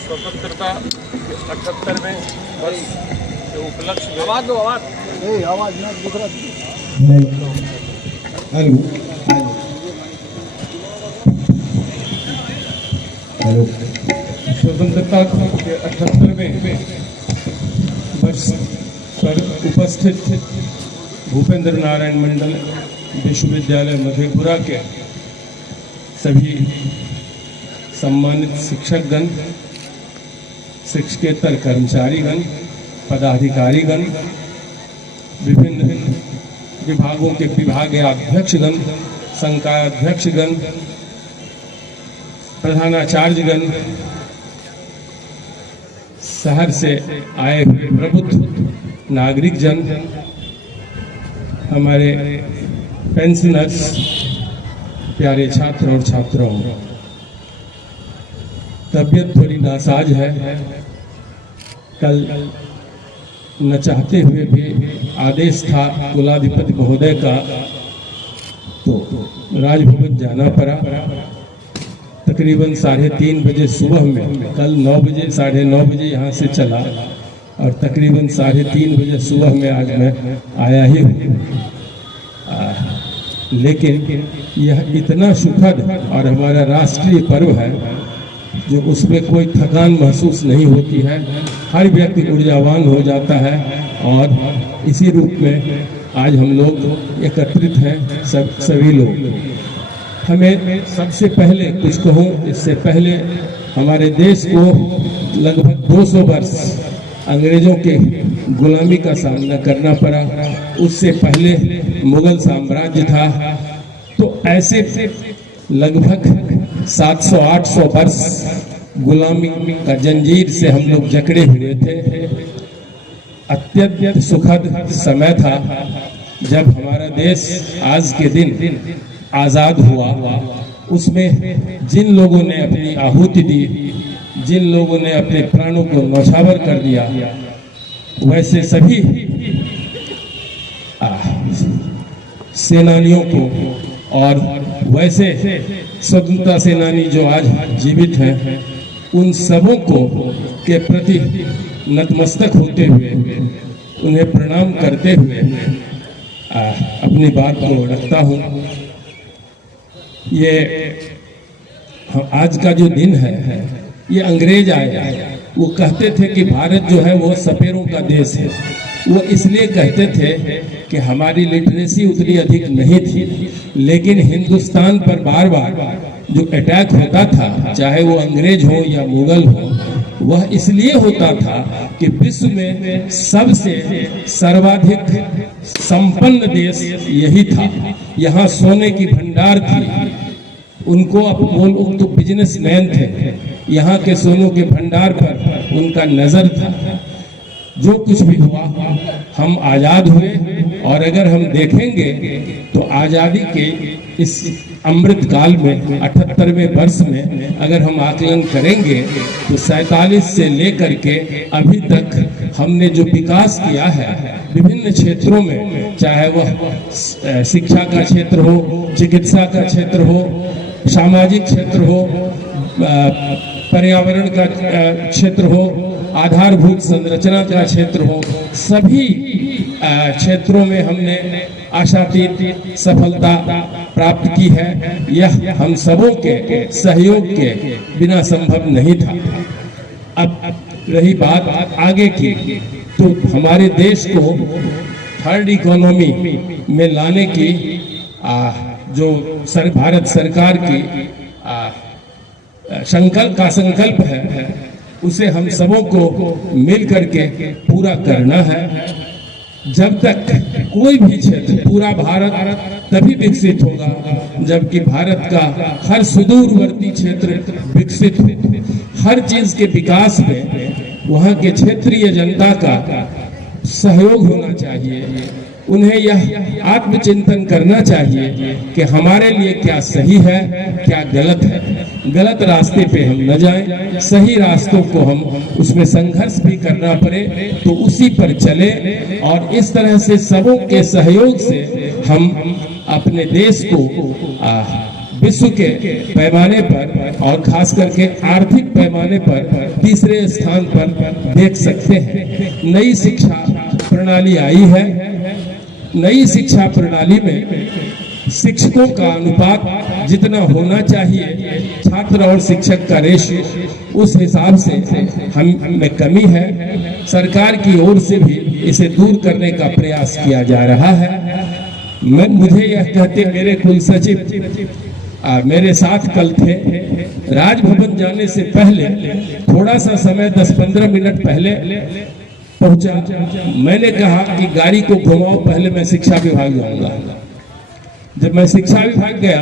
स्वतंत्रता 78वें वर्ष के उपलक्ष्य में आवाज दो, आवाज ना दिख रहा। हेलो हेलो स्वतंत्रता के 78वें वर्ष पर उपस्थित भूपेंद्र नारायण मंडल विश्वविद्यालय मधेपुरा के सभी सम्मानित शिक्षकगण, शिक्षकेतर कर्मचारीगण, पदाधिकारीगण, विभिन्न विभागों के विभागाध्यक्षगण, संकायाध्यक्षगण, प्रधानाचार्यगण, शहर से आए हुए प्रबुद्ध नागरिक जन, हमारे पेंशनर्स, प्यारे छात्र और छात्राओं, तबीयत थोड़ी नासाज है। कल न चाहते हुए भी आदेश था कुलाधिपति महोदय का, तो राजभवन जाना पड़ा। तकरीबन 3:30 बजे सुबह में, कल 9 बजे 9:30 बजे यहाँ से चला और तकरीबन 3:30 बजे सुबह में आज मैं आया ही हूँ। लेकिन यह इतना सुखद और हमारा राष्ट्रीय पर्व है जो उसमें कोई थकान महसूस नहीं होती है। हर व्यक्ति ऊर्जावान हो जाता है और इसी रूप में आज हम लोग एकत्रित हैं, सभी लोग। हमें सबसे पहले कुछ कहूँ, इससे पहले हमारे देश को लगभग 200 वर्ष अंग्रेजों के गुलामी का सामना करना पड़ा। उससे पहले मुगल साम्राज्य था। तो ऐसे लगभग 700-800 वर्ष गुलामी का जंजीर से हम लोग जकड़े हुए थे। अत्यंत सुखद समय था जब हमारा देश आज के दिन आजाद हुआ। उसमें जिन लोगों ने अपनी आहुति दी, जिन लोगों ने अपने प्राणों को न्यौछावर कर दिया, वैसे सभी सेनानियों को और वैसे स्वतंत्रता सेनानी जो आज जीवित हैं, उन सबों को के प्रति नतमस्तक होते हुए, उन्हें प्रणाम करते हुए अपनी बात को रखता हूँ। ये आज का जो दिन है, ये अंग्रेज आए, वो कहते थे कि भारत जो है वो सपेरों का देश है। वो इसलिए कहते थे कि हमारी लिटरेसी उतनी अधिक नहीं थी, लेकिन हिंदुस्तान पर बार बार जो अटैक होता था, चाहे वो अंग्रेज हो या मुगल हो, वह इसलिए होता था कि विश्व में सबसे सर्वाधिक संपन्न देश यही था। यहाँ सोने की भंडार थी। उनको वो लोग तो बिजनेसमैन थे, यहाँ के सोनों के भंडार पर उनका नजर था। जो कुछ भी हुआ, हम आजाद हुए। और अगर हम देखेंगे तो आजादी के इस अमृत काल में 78वें वर्ष में अगर हम आकलन करेंगे तो 47 से लेकर के अभी तक हमने जो विकास किया है विभिन्न क्षेत्रों में, चाहे वह शिक्षा का क्षेत्र हो, चिकित्सा का क्षेत्र हो, सामाजिक क्षेत्र हो, पर्यावरण का क्षेत्र हो, आधारभूत संरचना का क्षेत्र हो, सभी क्षेत्रों में हमने आशातीत सफलता प्राप्त की है। यह हम सबों के सहयोग के बिना संभव नहीं था। अब रही बात आगे की, तो हमारे देश को थर्ड इकोनॉमी में लाने की जो भारत सरकार की संकल्प है, उसे हम सबों को मिल करके पूरा करना है। जब तक कोई भी क्षेत्र, पूरा भारत तभी विकसित होगा जबकि भारत का हर सुदूरवर्ती क्षेत्र विकसित हो। हर चीज के विकास में वहाँ के क्षेत्रीय जनता का सहयोग होना चाहिए। उन्हें यह आत्मचिंतन करना चाहिए कि हमारे लिए क्या सही है, क्या गलत है। गलत रास्ते पे हम न जाएं, सही रास्तों को हम उसमें संघर्ष भी करना पड़े तो उसी पर चले। और इस तरह से सबों के सहयोग से हम अपने देश को विश्व के पैमाने पर और खास करके आर्थिक पैमाने पर तीसरे स्थान पर देख सकते हैं। नई शिक्षा प्रणाली आई है। नई शिक्षा प्रणाली में शिक्षकों का अनुपात जितना होना चाहिए, छात्र और शिक्षक का रेशियो, उस हिसाब से हम में कमी है। सरकार की ओर से भी इसे दूर करने का प्रयास किया जा रहा है। मुझे यह कहते मेरे कुल सचिव मेरे साथ कल थे। राजभवन जाने से पहले थोड़ा सा समय 10-15 मिनट पहले पहुंचा। मैंने कहा कि गाड़ी को घुमाओ, पहले मैं शिक्षा विभाग जाऊंगा। जब मैं शिक्षा विभाग गया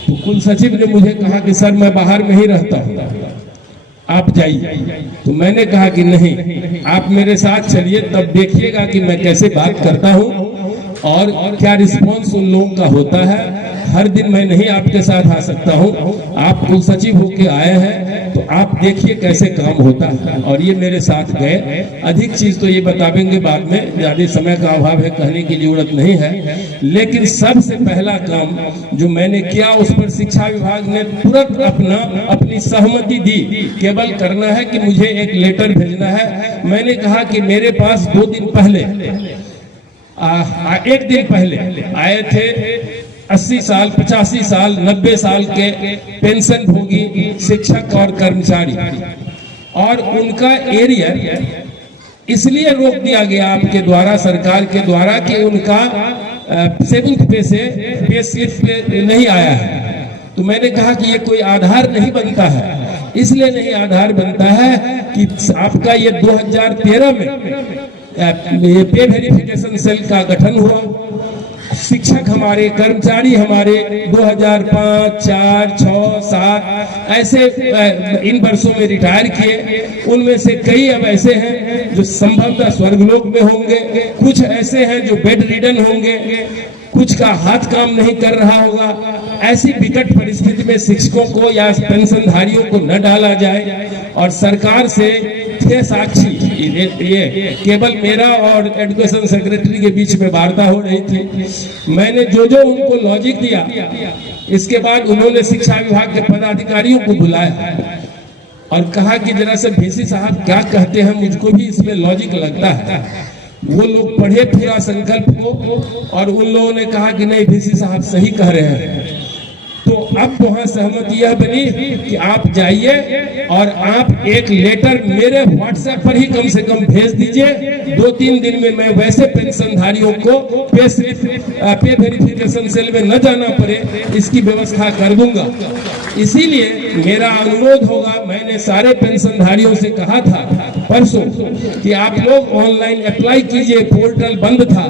तो कुल सचिव ने मुझे कहा कि सर मैं बाहर में ही रहता हूँ, आप जाइए। तो मैंने कहा कि नहीं, आप मेरे साथ चलिए, तब देखिएगा कि मैं कैसे बात करता हूँ और क्या रिस्पॉन्स उन लोगों का होता है। हर दिन मैं नहीं आपके साथ आ सकता हूँ, आप कुल सचिव होके आए हैं तो आप देखिए कैसे काम होता है। और ये मेरे साथ गए। अधिक चीज तो ये बताएंगे बाद में, ज्यादा समय का अभाव है, कहने की जरूरत नहीं है। लेकिन सबसे पहला काम जो मैंने किया उस पर शिक्षा विभाग ने तुरंत अपनी सहमति दी। केवल करना है कि मुझे एक लेटर भेजना है। मैंने कहा कि मेरे पास 2 दिन पहले 1 दिन पहले आए थे 80 साल, 85 साल, 90 साल के पेंशन भोगी शिक्षक और कर्मचारी, और उनका एरिया इसलिए रोक दिया गया आपके द्वारा, सरकार के द्वारा, कि उनका 7th पे से पे स्लिप नहीं आया है। तो मैंने कहा कि ये कोई आधार नहीं बनता है। इसलिए नहीं आधार बनता है कि आपका ये 2013 में ये पे वेरिफिकेशन सेल का गठन हुआ। शिक्षक हमारे, कर्मचारी हमारे 2005, 4, 6, 7 ऐसे इन वर्षों में रिटायर किए। उनमें से कई अब ऐसे हैं जो संभवतः स्वर्गलोक में होंगे, कुछ ऐसे हैं जो बेड रिडन होंगे, कुछ का हाथ काम नहीं कर रहा होगा। ऐसी विकट परिस्थिति में शिक्षकों को या पेंशनधारियों को न डाला जाए। और सरकार से थे साक्षी, ये केवल मेरा और एजुकेशन सेक्रेटरी के बीच में वार्ता हो रही थी। मैंने जो उनको लॉजिक दिया, इसके बाद उन्होंने शिक्षा विभाग के पदाधिकारियों को बुलाया और कहा कि जरा से VC साहब क्या कहते हैं, मुझको भी इसमें लॉजिक लगता है। वो लोग पढ़े पूरा संकल्प को और उन लोगों ने कहा कि नहीं VC साहब सही कह रहे हैं। तो अब वहां सहमति यह बनी कि आप जाइए और आप एक लेटर मेरे WhatsApp पर ही कम से कम भेज दीजिए। 2-3 दिन में मैं वैसे पेंशनधारियों को पे वेरिफिकेशन सेल में न जाना पड़े, इसकी व्यवस्था कर दूंगा। इसीलिए मेरा अनुरोध होगा, मैंने सारे पेंशनधारियों से कहा था परसों कि आप लोग ऑनलाइन अप्लाई कीजिए। पोर्टल बंद था,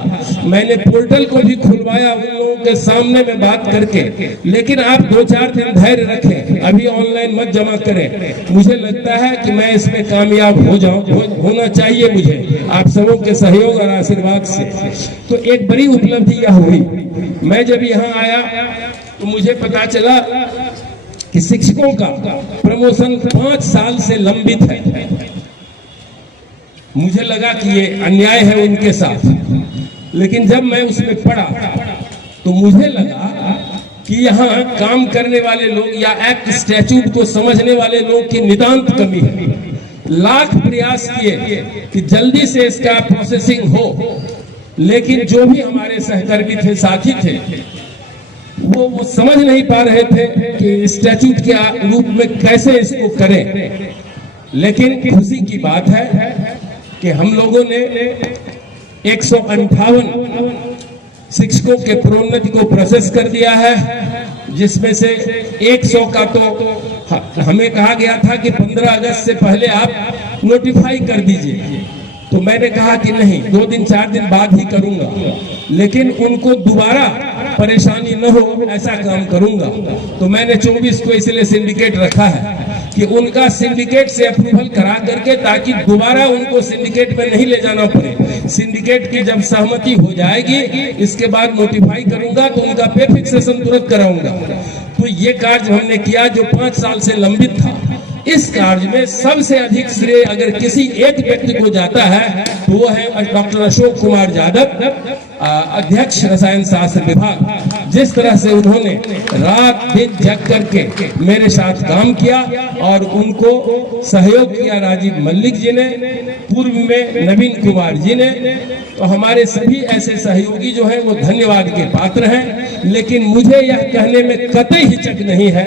मैंने पोर्टल को भी खुलवाया उन लोगों के सामने में बात करके। लेकिन आप 2-4 दिन धैर्य रखें, अभी ऑनलाइन मत जमा करें। मुझे लगता है कि मैं इसमें कामयाब हो जाऊं, होना चाहिए मुझे आप सबों के सहयोग और आशीर्वाद से। तो एक बड़ी उपलब्धि यह हुई, मैं जब यहाँ आया तो मुझे पता चला कि शिक्षकों का प्रमोशन 5 साल से लंबित है। मुझे लगा कि ये अन्याय है उनके साथ, लेकिन जब मैं उसमें पढ़ा तो मुझे लगा कि यहाँ काम करने वाले लोग या एक्ट स्टैट्यूट को समझने वाले लोग की नितांत कमी है। लाख प्रयास किए कि जल्दी से इसका प्रोसेसिंग हो, लेकिन जो भी हमारे सहकर्मी थे, साथी थे, वो समझ नहीं पा रहे थे कि स्टैट्यूट के रूप में कैसे इसको करें। लेकिन खुशी की बात है कि हम लोगों ने 158 शिक्षकों के प्रोन्नति को प्रोसेस कर दिया है, जिसमें से 100 का तो हमें कहा गया था कि 15 अगस्त से पहले आप नोटिफाई कर दीजिए। तो मैंने कहा कि नहीं, 2 दिन 4 दिन बाद ही करूंगा, लेकिन उनको दोबारा परेशानी न हो ऐसा काम करूंगा। तो मैंने 24 को इसलिए सिंडिकेट रखा है कि उनका सिंडिकेट से अप्रूवल करा करके, ताकि दोबारा उनको सिंडिकेट में नहीं ले जाना पड़े। सिंडिकेट की जब सहमति हो जाएगी, इसके बाद नोटिफाई करूंगा तो उनका पे फिक्सेशन तुरंत कराऊंगा। तो ये कार्य हमने किया जो 5 साल से लंबित था। इस कार्य में सबसे अधिक श्रेय अगर किसी एक व्यक्ति को जाता है तो वो है डॉक्टर अशोक कुमार यादव। अध्यक्ष रसायन शास्त्र विभाग, जिस तरह से उन्होंने रात दिन जग करके मेरे साथ काम किया और उनको सहयोग किया राजीव मल्लिक जी ने, पूर्व में नवीन कुमार जी ने, तो हमारे सभी ऐसे सहयोगी जो हैं वो धन्यवाद के पात्र हैं। लेकिन मुझे यह कहने में कतई हिचक नहीं है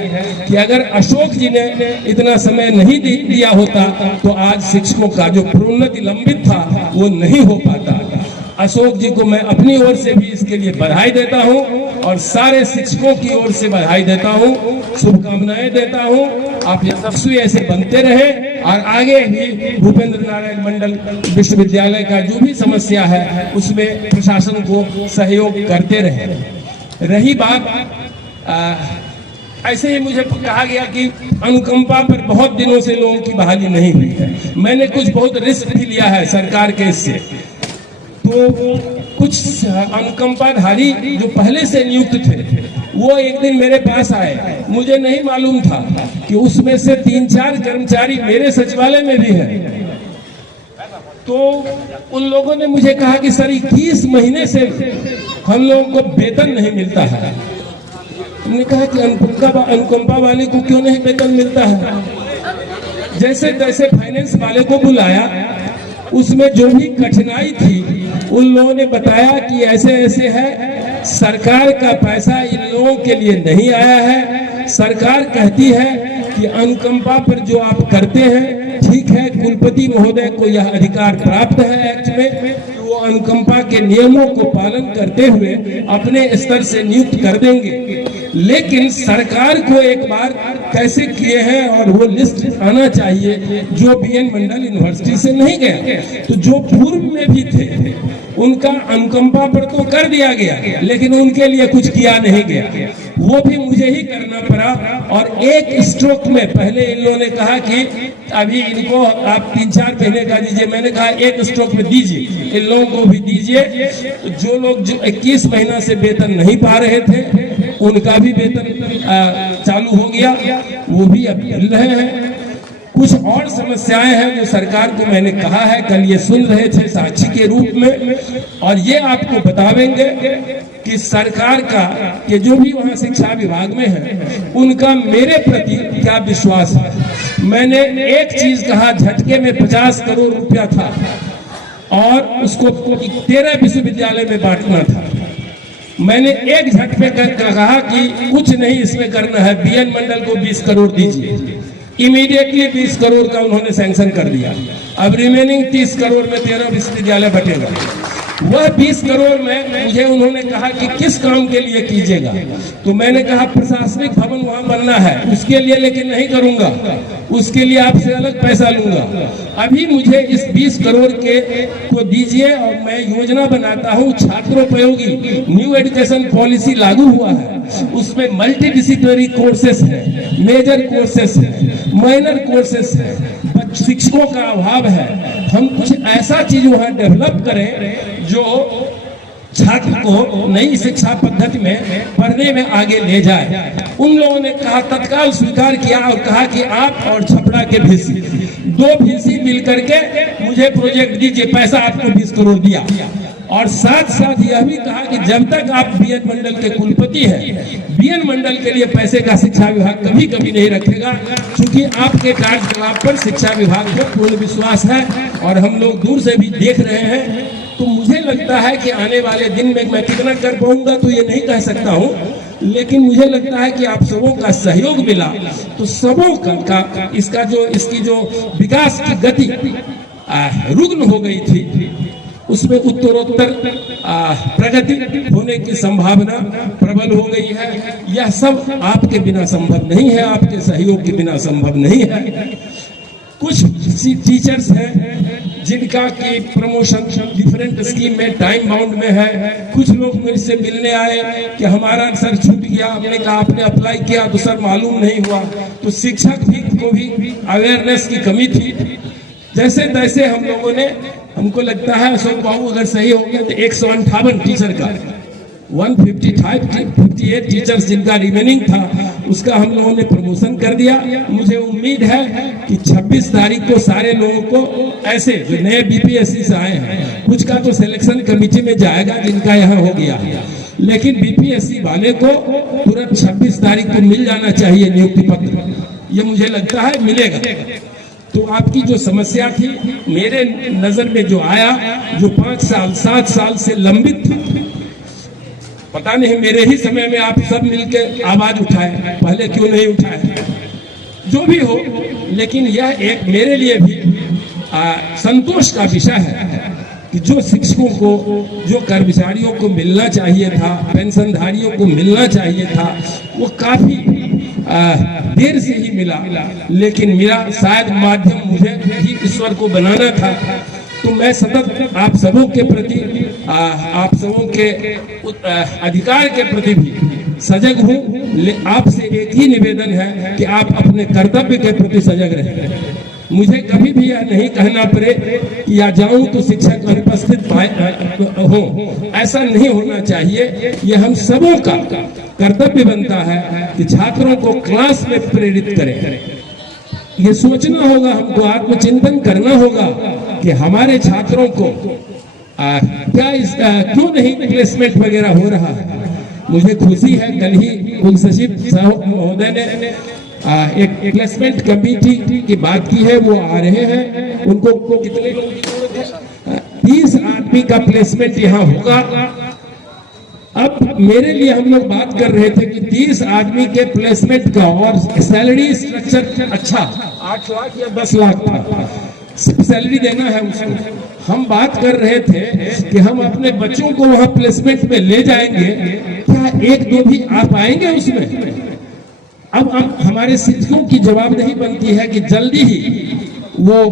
कि अगर अशोक जी ने इतना समय नहीं दिया होता तो आज शिक्षकों का जो प्रोन्नति लंबित था वो नहीं हो पाता। अशोक जी को मैं अपनी ओर से भी इसके लिए बधाई देता हूं और सारे शिक्षकों की ओर से बधाई देता हूं, शुभकामनाएं देता हूं। आप यशस्वी ऐसे बनते रहे और आगे भी भूपेंद्र नारायण मंडल विश्वविद्यालय का जो भी समस्या है उसमें प्रशासन को सहयोग करते रहे। रही बात ऐसे ही मुझे कहा गया कि अनुकंपा पर बहुत दिनों से लोगों की बहाली नहीं हुई है। मैंने कुछ बहुत रिस्क भी लिया है सरकार के इससे, तो कुछ अनुकंपाधारी जो पहले से नियुक्त थे वो एक दिन मेरे पास आए। मुझे नहीं मालूम था कि उसमें से 3-4 कर्मचारी मेरे सचिवालय में भी हैं। तो उन लोगों ने मुझे कहा कि सर 21 महीने से हम लोगों को वेतन नहीं मिलता है। हमने कहा कि अनुकंपा वाले को क्यों नहीं वेतन मिलता है। जैसे तैसे फाइनेंस वाले को बुलाया, उसमें जो भी कठिनाई थी उन लोगों ने बताया कि ऐसे ऐसे है, सरकार का पैसा इन लोगों के लिए नहीं आया है। सरकार कहती है कि अनुकंपा पर जो आप करते हैं ठीक है, कुलपति महोदय को यह अधिकार प्राप्त है एक्ट में, वो अनुकंपा के नियमों को पालन करते हुए अपने स्तर से नियुक्त कर देंगे। लेकिन सरकार को एक बार कैसे किए हैं और वो लिस्ट आना चाहिए जो बीएन मंडल यूनिवर्सिटी से नहीं गया। तो जो पूर्व में भी थे उनका अनुकंपा पर तो कर दिया गया, लेकिन उनके लिए कुछ किया नहीं गया, वो भी मुझे ही करना पड़ा। और एक स्ट्रोक में पहले इन लोगों ने कहा कि अभी इनको आप 3-4 महीने का दीजिए, मैंने कहा एक स्ट्रोक में दीजिए, इन लोगों को भी दीजिए। जो लोग जो 21 महीना से वेतन नहीं पा रहे थे उनका भी वेतन चालू हो गया, वो भी अब मिल रहे हैं। कुछ और समस्याएं हैं जो सरकार को मैंने कहा है, कल ये सुन रहे थे साक्षी के रूप में, और ये आपको बतावेंगे कि सरकार का कि जो भी वहाँ शिक्षा विभाग में है उनका मेरे प्रति क्या विश्वास है। मैंने एक चीज कहा, झटके में 50 करोड़ रुपया था और उसको 13 विश्वविद्यालय में बांटना था। मैंने एक झटके कहा कि कुछ नहीं इसमें करना है, बीएन मंडल को 20 करोड़ दीजिए। इमीडिएटली 20 करोड़ का उन्होंने सैंक्शन कर दिया। अब रिमेनिंग 30 करोड़ में 13 विश्वविद्यालय बटेगा। वह 20 करोड़ में मुझे उन्होंने कहा कि किस काम के लिए कीजिएगा, तो मैंने कहा प्रशासनिक भवन वहां बनना है, उसके लिए लेकिन नहीं करूंगा, उसके लिए आपसे अलग पैसा लूंगा। अभी मुझे इस 20 करोड़ के को दीजिए और मैं योजना बनाता हूं। छात्रोपयोगी न्यू एजुकेशन पॉलिसी लागू हुआ है, उसमें मल्टी डिसिप्लिनरी कोर्सेस है, मेजर कोर्सेस है, माइनर कोर्सेस है, शिक्षकों का अभाव है। हम कुछ ऐसा चीज वहां डेवलप करें जो छात्र को नई शिक्षा पद्धति में पढ़ने में आगे ले जाए। उन लोगों ने कहा, तत्काल स्वीकार किया और कहा कि आप और छपड़ा के VC 2 VC मिलकर के मुझे प्रोजेक्ट दीजिए, पैसा आपको 20 करोड़ दिया। और साथ साथ यह भी कहा कि जब तक आप बीएन मंडल के कुलपति हैं, बीएन मंडल के लिए पैसे का शिक्षा विभाग कभी कभी नहीं रखेगा, क्योंकि आपके कार्यकलाप पर शिक्षा विभाग को पूर्ण विश्वास है और हम लोग दूर से भी देख रहे हैं। तो मुझे लगता है कि आने वाले दिन में मैं कितना कर पाऊंगा तो ये नहीं कह सकता हूँ, लेकिन मुझे लगता है कि आप सबों का सहयोग मिला तो सबों का इसकी जो विकास की गति रुग्ण हो गई थी, उसमें उत्तरोत्तर प्रगति होने की संभावना प्रबल हो गई है। यह सब आपके बिना संभव नहीं है, आपके सहयोग के बिना संभव नहीं है। कुछ टीचर्स हैं जिनका की प्रमोशन डिफरेंट स्कीम में टाइम बाउंड में है। कुछ लोग मेरे से मिलने आए कि हमारा सर छूट गया, हमने कहा आपने अप्लाई किया तो सर मालूम नहीं हुआ। तो शिक्षक को भी अवेयरनेस की कमी थी। जैसे तैसे हम लोगों ने, हमको लगता है अशोक बाबू अगर सही हो गया तो 158 टीचर का 158 टीचर्स जिनका रिमेनिंग था उसका हम लोगों ने प्रमोशन कर दिया। मुझे उम्मीद है कि 26 तारीख को सारे लोगों को, ऐसे जो नए बीपीएससी से आए हैं, कुछ का तो सिलेक्शन कमेटी में जाएगा जिनका यहाँ हो गया, लेकिन बीपीएससी वाले को तुरंत 26 तारीख को मिल जाना चाहिए नियुक्ति पत्र। ये मुझे लगता है मिलेगा। तो आपकी जो समस्या थी, मेरे नजर में जो आया, जो 5 साल 7 साल से लंबित थी, पता नहीं मेरे ही समय में आप सब मिलकर आवाज उठाए, पहले क्यों नहीं उठाए, जो भी हो, लेकिन यह एक मेरे लिए भी संतोष का विषय है कि जो शिक्षकों को, जो कर्मचारियों को मिलना चाहिए था, पेंशनधारियों को मिलना चाहिए था, वो काफी देर से ही मिला। लेकिन मेरा शायद माध्यम मुझे ही ईश्वर को बनाना था। तो मैं सतत आप सबों के प्रति, आप सबों के अधिकार के प्रति भी सजग हूँ। आपसे एक ही निवेदन है कि आप अपने कर्तव्य के प्रति सजग रहें। मुझे कभी भी यह नहीं कहना पड़े कि या जाऊं तो शिक्षक अनुपस्थित हो, ऐसा नहीं होना चाहिए। यह हम सबों का कर्तव्य बनता है कि छात्रों को क्लास में प्रेरित करें। ये सोचना होगा, हमको आत्मचिंतन करना होगा कि हमारे छात्रों को क्यों नहीं प्लेसमेंट वगैरह हो रहा है। मुझे खुशी है, कल ही कुल सचिव महोदय ने एक प्लेसमेंट कमेटी की बात की है, वो आ रहे हैं। उनको कितने लोगों की जरूरत है? 30 आदमी का प्लेसमेंट यहाँ होगा। अब मेरे लिए हम लोग बात कर रहे थे कि 30 आदमी के प्लेसमेंट का और सैलरी स्ट्रक्चर अच्छा 8 लाख या 10 लाख था, सैलरी देना है उसको। हम बात कर रहे थे कि हम अपने बच्चों को वहां प्लेसमेंट में ले जाएंगे, क्या 1-2 भी आ पाएंगे उसमें? अब हमारे शिक्षकों की जवाबदेही बनती है कि जल्दी ही वो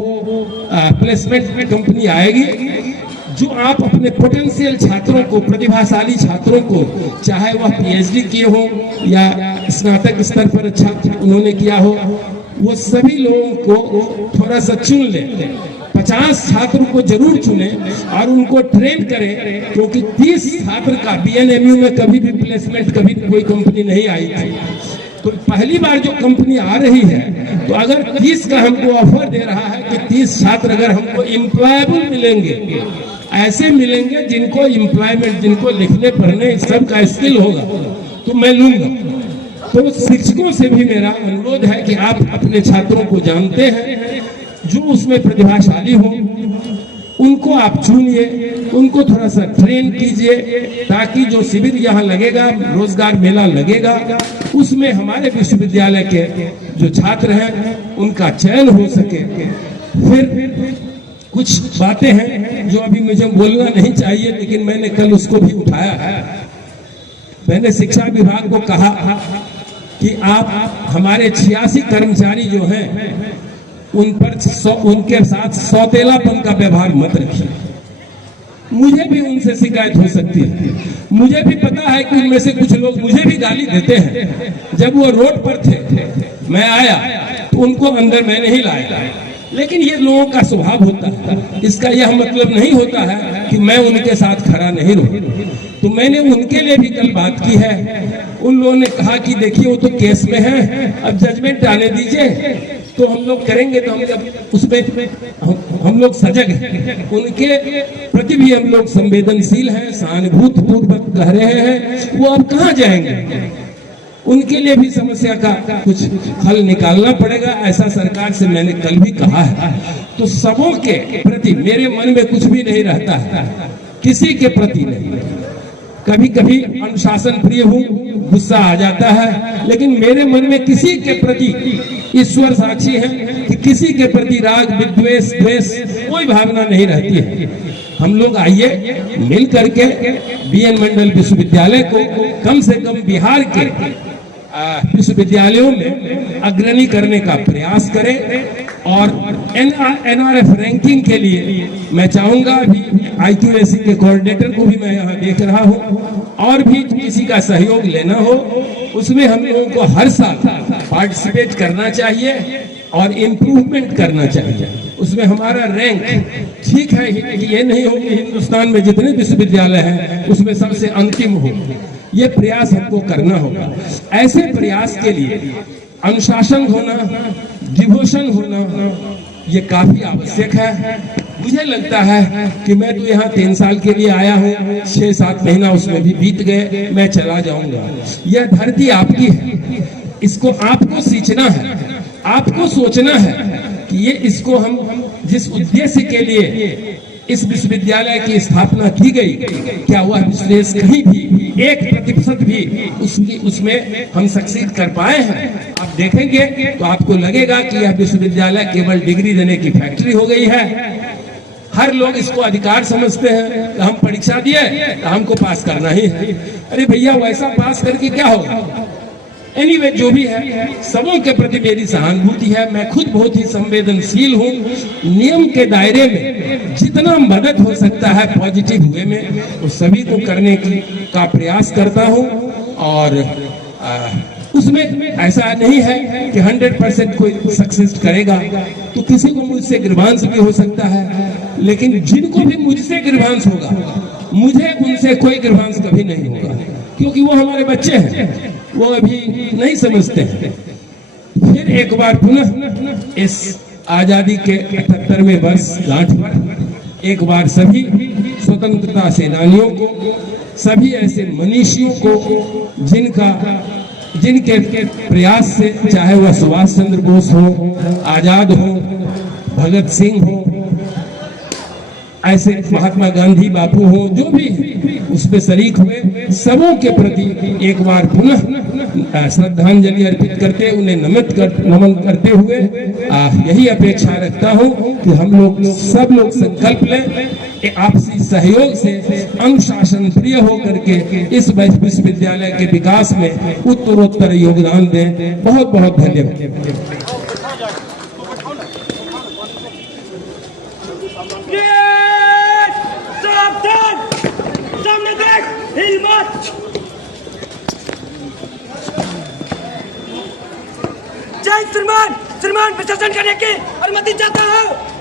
प्लेसमेंट कंपनी आएगी, जो आप अपने पोटेंशियल छात्रों को, प्रतिभाशाली छात्रों को, चाहे वह पीएचडी किए हो या स्नातक स्तर पर अच्छा उन्होंने किया हो, वो सभी लोगों को थोड़ा सा चुन ले। 50 छात्रों को जरूर चुने और उनको ट्रेन करें, क्योंकि 30 छात्र का बीएनएमयू में कभी भी प्लेसमेंट, कभी कोई कंपनी नहीं आई थी। तो पहली बार जो कंपनी आ रही है, तो अगर 30 का हमको ऑफर दे रहा है कि 30 छात्र अगर हमको एम्प्लॉयबल मिलेंगे, ऐसे मिलेंगे जिनको एम्प्लॉयमेंट, जिनको लिखने पढ़ने सब का स्किल होगा, तो मैं लूंगा। तो शिक्षकों से भी मेरा अनुरोध है कि आप अपने छात्रों को जानते हैं, जो उसमें प्रतिभाशाली हो, उनको आप चुनिए, उनको थोड़ा सा ट्रेन कीजिए, ताकि जो शिविर यहाँ लगेगा, रोजगार मेला लगेगा, उसमें हमारे विश्वविद्यालय के जो छात्र हैं उनका चयन हो सके। फिर कुछ बातें हैं जो अभी मुझे बोलना नहीं चाहिए, लेकिन मैंने कल उसको भी उठाया है। मैंने शिक्षा विभाग को कहा कि आप हमारे 86 कर्मचारी जो हैं उन पर उनके साथ सौतेलापन का व्यवहार मत रखिए। मुझे भी उनसे शिकायत हो सकती है। मुझे भी पता है कि उनमें से कुछ लोग मुझे भी गाली देते हैं। जब वो रोड पर थे, मैं आया तो उनको अंदर मैं नहीं लाया, लेकिन ये लोगों का स्वभाव होता है। इसका यह मतलब नहीं होता है कि मैं उनके साथ खड़ा नहीं रहूं। तो मैंने उनके लिए भी कल बात की है। उन लोगों ने कहा कि देखिए वो तो केस में है, अब जजमेंट आने दीजिए तो हम लोग करेंगे। तो हम उसमें हम लोग सजग हैं, उनके प्रति भी हम लोग संवेदनशील हैं, सहानुभूति पूर्वक कह रहे हैं। वो अब कहाँ जाएंगे, उनके लिए भी समस्या का कुछ हल निकालना पड़ेगा। ऐसा सरकार से मैंने कल भी कहा है। तो सबों के प्रति मेरे मन में कुछ भी नहीं रहता है, किसी के प्रति नहीं। कभी कभी अनुशासन प्रिय हूँ, गुस्सा आ जाता है, लेकिन मेरे मन में किसी के प्रति, ईश्वर साक्षी है कि किसी के प्रति राग, विद्वेष, द्वेष कोई भावना नहीं रहती है। हम लोग आइए मिल करके बीएन मंडल विश्वविद्यालय को कम से कम बिहार के विश्वविद्यालयों में अग्रणी करने का प्रयास करें। और एनआरएफ रैंकिंग के लिए मैं चाहूंगा, अभी आईक्यूएसी के कोऑर्डिनेटर को भी मैं यहाँ देख रहा हूँ, और भी किसी का सहयोग लेना हो, उसमें हम लोगों को हर साल पार्टिसिपेट करना चाहिए और इम्प्रूवमेंट करना चाहिए। उसमें हमारा रैंक ठीक है, ये नहीं हो कि हिंदुस्तान में जितने विश्वविद्यालय हैं उसमें सबसे अंतिम हो, ये प्रयास हमको करना होगा। ऐसे प्रयास के लिए अनुशासन होना, डिवोशन होना, ये काफी आवश्यक है। मुझे लगता है कि मैं तो यहाँ 3 साल के लिए आया हूँ, 6-7 महीना उसमें भी बीत गए, मैं चला जाऊंगा। यह धरती आपकी है, इसको आपको सींचना है, आपको सोचना है कि ये इसको हम जिस उद्देश्य के लिए इस विश्वविद्यालय की स्थापना की गई, क्या वह विश्लेष कहीं भी 1% भी उसमें हम सक्सीड कर पाए हैं? आप देखेंगे तो आपको लगेगा कि यह विश्वविद्यालय केवल डिग्री देने की फैक्ट्री हो गई है। हर लोग इसको अधिकार समझते हैं कि हम परीक्षा दिए तो हमको पास करना ही है। अरे भैया, वैसा पास करके क्या होगा? एनीवे, जो भी है, सबों के प्रति मेरी सहानुभूति है। मैं खुद बहुत ही संवेदनशील हूँ। नियम के दायरे में जितना मदद हो सकता है पॉजिटिव वे में, वो सभी को करने का प्रयास करता हूँ। और उसमें ऐसा नहीं है कि 100% कोई सक्सेस करेगा, तो किसी को मुझसे ग्रीवांस भी हो सकता है, लेकिन जिनको भी मुझसे ग्रीवांस होगा, मुझे उनसे कोई ग्रीवांस कभी नहीं होगा, क्योंकि वो हमारे बच्चे हैं, वो अभी नहीं समझते हैं। फिर एक बार पुनः इस आजादी के 78वें वर्ष गांठ पर एक बार सभी स्वतंत्रता सेनानियों को, सभी ऐसे मनीषियों को जिनके प्रयास से, चाहे वह सुभाष चंद्र बोस हो, आजाद हो, भगत सिंह हो, ऐसे महात्मा गांधी बापू हो, जो भी उस पे शरीक हुए, सबों के प्रति एक बार पुनः श्रद्धांजलि अर्पित करते, उन्हें नमन करते हुए यही अपेक्षा रखता हूं कि हम लोग सब लोग संकल्प लें, आपसी सहयोग से अनुशासन प्रिय होकर के इस विश्वविद्यालय के विकास में उत्तरोत्तर योगदान दें। बहुत बहुत धन्यवाद। जय श्रीमान, श्रीमान प्रशासन करने की अनुमति चाहता हूँ।